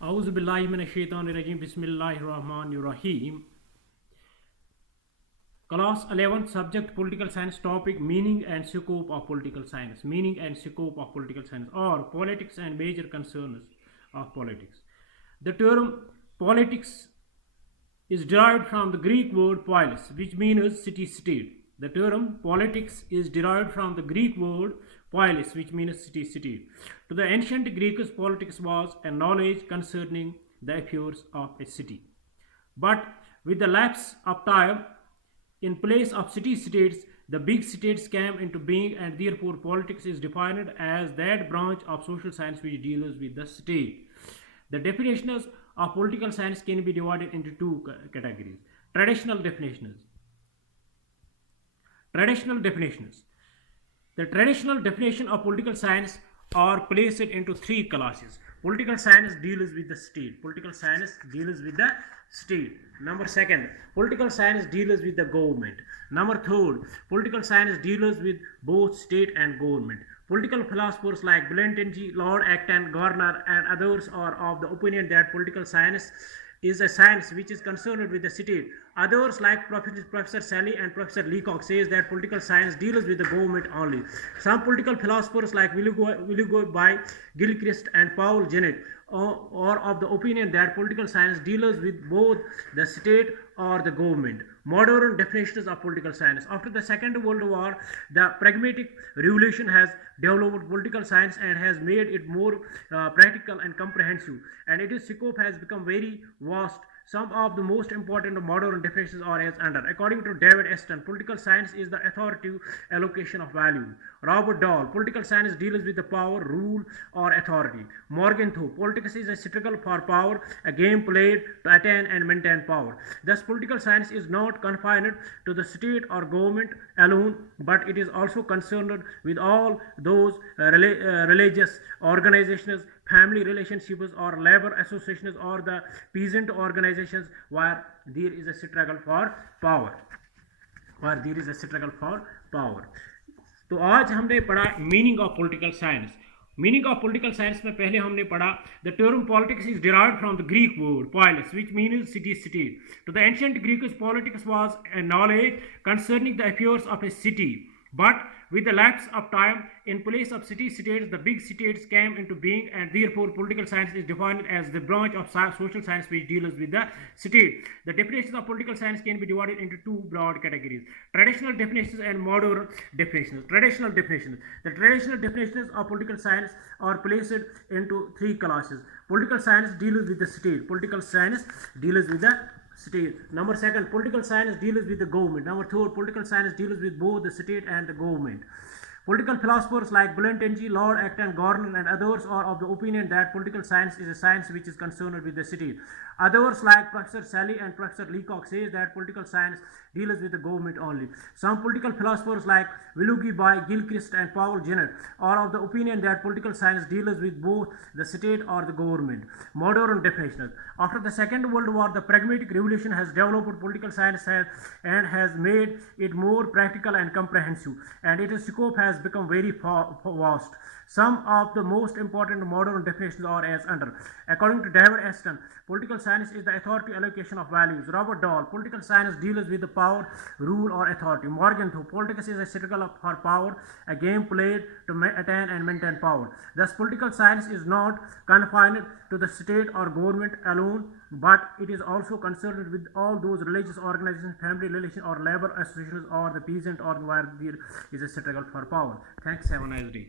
Auzu billahi minash shaitanir rajim. Bismillahir rahmanir rahim. Class 11th subject political science topic meaning and scope of political science. Meaning and scope of political science or politics and major concerns of politics. The term politics is derived from the Greek word polis, which means city state. The term politics is derived from the Greek word polis, which means city state. To the ancient Greeks, politics was a knowledge concerning the affairs of a city. But with the lapse of time, in place of city states, the big states came into being, and therefore politics is defined as that branch of social science which deals with the state. The definitions of political science can be divided into two categories. Traditional definitions. Traditional definitions. The traditional definition of political science are placed into three classes. Political science deals with the state. Political science deals with the state. Number second, political science deals with the government. Number third, political science deals with both state and government. Political philosophers like Blaine, Lord Acton, Garner, and others are of the opinion that political science is a science which is concerned with the state. Others like Professor Sally and Professor Leacock says that political science deals with the government only. Some political philosophers like Willigo by Gilchrist and Paul Jennett are of the opinion that political science deals with both the state or the government. Modern definitions of political science. After the Second World War, the pragmatic revolution has developed political science and has made it more practical and comprehensive. And its scope has become very vast. Some of the most important modern definitions are as under. According to David Eston, political science is the authoritative allocation of value. Robert Dahl, political science deals with the power, rule, or authority. Morgan Thorpe, politics is a struggle for power, a game played to attain and maintain power. Thus, political science is not confined to the state or government alone, but it is also concerned with all those religious organizations, family relationships, or labor associations, or the peasant organizations where there is a struggle for power. तो आज हमने पढ़ा meaning of political science. Meaning of political science में पहले हमने पढ़ा the term politics is derived from the Greek word polis, which means city state. To the ancient Greeks, politics was a knowledge concerning the affairs of a city. But with the lapse of time, in place of city states, the big states came into being, and therefore political science is defined as the branch of social science which deals with the state. The definitions of political science can be divided into two broad categories: traditional definitions and modern definitions. Traditional definitions. The traditional definitions of political science are placed into three classes. Political science deals with the state. Political science deals with the state. Number second, political science deals with the government. Number third, political science deals with both the state and the government. Political philosophers like Blaine, Lord Acton, Garner, and others are of the opinion that political science is a science which is concerned with the state. Others like Professor Sally and Professor Leacock says that political science deals with the government only. Some political philosophers like Willoughby by Gilchrist and Paul Jennett are of the opinion that political science deals with both the state or the government. Modern definitions. After the Second World War, the pragmatic revolution has developed political science and has made it more practical and comprehensive, and its scope has become very vast. Some of the most important modern definitions are as under. According to David Eston, political science is the authority allocation of values. Robert Dahl, political science deals with the power, rule, or authority. Morgan Thorpe, politics is a struggle for power, a game played to attain and maintain power. Thus, political science is not confined to the state or government alone, but it is also concerned with all those religious organizations, family relations, or labor associations, or the peasant or where there is a struggle for power. Thanks. Have a nice day.